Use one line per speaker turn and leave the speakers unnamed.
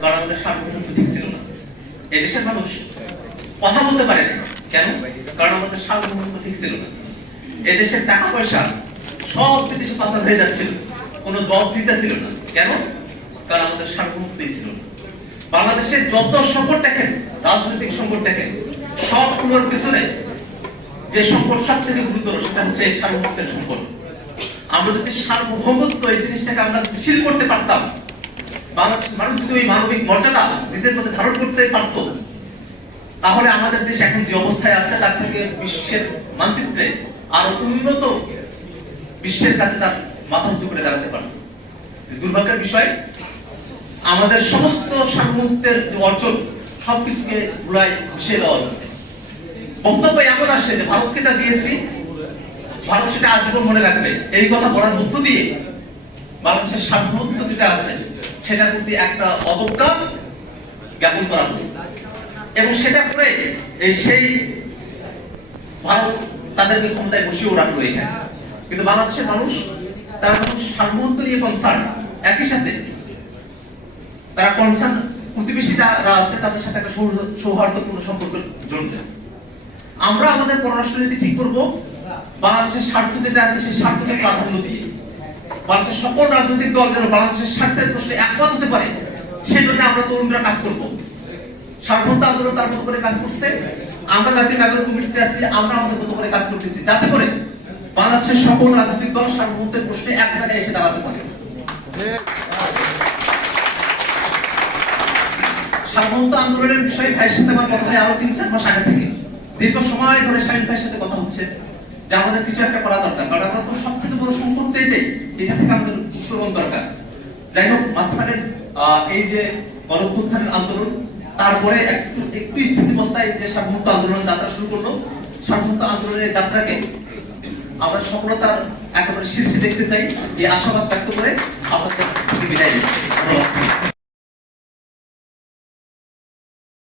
কারণ আমাদের সার্বভৌমত্ব ঠিক ছিল না। এদেশের মানুষ কথা বলতে পারে না কেন? কারণ আমাদের সার্বভৌমত্ব ঠিক ছিল না। এদেশের টাকা পয়সা সব বিদেশে পাচার হয়ে যাচ্ছিল। কোনো জব ছিল না। কেন? কারণ আমাদের সার্বভৌমত্বই ছিল না। বাংলাদেশের যত সংকট দেখেন, রাজনৈতিক সংকট দেখেন সবগুলোর পিছনে যে সংকট সব থেকে গুরুতর সেটা হচ্ছে সার্বভৌমত্বের সংকট। আমরা যদি সার্বভৌমত্ব এই জিনিসটাকে আমরা শিল করতে পারতাম মানুষ যদি ওই মানবিক মর্যাদা নিজের মধ্যে ধারণ করতে পারত, তাহলে আমাদের দেশ এখন যে অবস্থায় আছে, তার থেকে বিশ্বের মানচিত্রে আরও উন্নত বিশ্বের কাছে তার মাথা উঁচু করে দাঁড়াতে পারত। দুর্ভাগ্যের বিষয়, আমাদের সমস্ত সার্বভৌমত্বের যে অর্জন, সবকিছুকে ধুলায় মিশিয়ে দেওয়া হচ্ছে বক্তব্য এমন আসে যে ভারতকে যা দিয়েছি, ভারত সেটা আজীবন মনে রাখবে। এই কথা বলার মধ্য দিয়ে বাংলাদেশের সার্বভৌমত্ব যেটা আছে সেটার প্রতি একটা অবজ্ঞা জ্ঞাপন করা হলো। এবং সেটা করে সেই ভারত তাদেরকে ক্ষমতায় বসিয়েও রাখল এখানে। কিন্তু বাংলাদেশের মানুষ, তারা কিন্তু সার্বভৌমত্ব নিয়ে কনসার্ন একই সাথে তারা কনসার্ন প্রতিবেশী যারা আছে, তাদের সাথে একটা সৌহার্দ- সৌহার্দ্যপূর্ণ সম্পর্ক জড়িত। আমরা আমাদের পররাষ্ট্র নীতি ঠিক করব। বাংলাদেশের স্বার্থ যেটা আছে, সেই স্বার্থকে প্রাধান্য দিয়ে। বাংলাদেশের সকল রাজনৈতিক দল যেন বাংলাদেশের স্বার্থের প্রশ্নে একমত হতে পারে সেই জন্য আমরা তরুণরা কাজ করব। সার্বভৌমত্ব আন্দোলন তার মতো করে কাজ করছে। আমরা জাতীয় নাগরিক কমিটিতে আছি, আমরা আমাদের মতো করে কাজ করতেছি। যাতে করে বাংলাদেশের সকল রাজনৈতিক দল সার্বভৌমত্বের প্রশ্নে এক জায়গায় এসে দাঁড়াতে পারে। সার্বভৌমত্ব আন্দোলনের বিষয়ে ভাইয়ের সাথে আমার কথা হয় আরও তিন, চার মাস আগে থেকে। দীর্ঘ সময় ধরে শাহিন ভাইয়ের সাথে কথা হচ্ছে। যে আমাদের কিছু একটা করা দরকার। কারণ আমরা তো সব থেকে বড় সংকট এটাই। এটা আমাদের উত্তরণ দরকার। যাই হোক মাঝখানের এই যে গণপুত্থানের আন্দোলন, তারপরে একটু একটু স্থিতিবস্থায় যে সার্বভৌমত্ব আন্দোলন যাত্রা শুরু করল, সার্বভৌমত্ব আন্দোলনের যাত্রাকে আমরা সফলতার একেবারে শীর্ষে দেখতে চাই। এই আশাবাদ ব্যক্ত করে আপনাদের বিদায় দিচ্ছি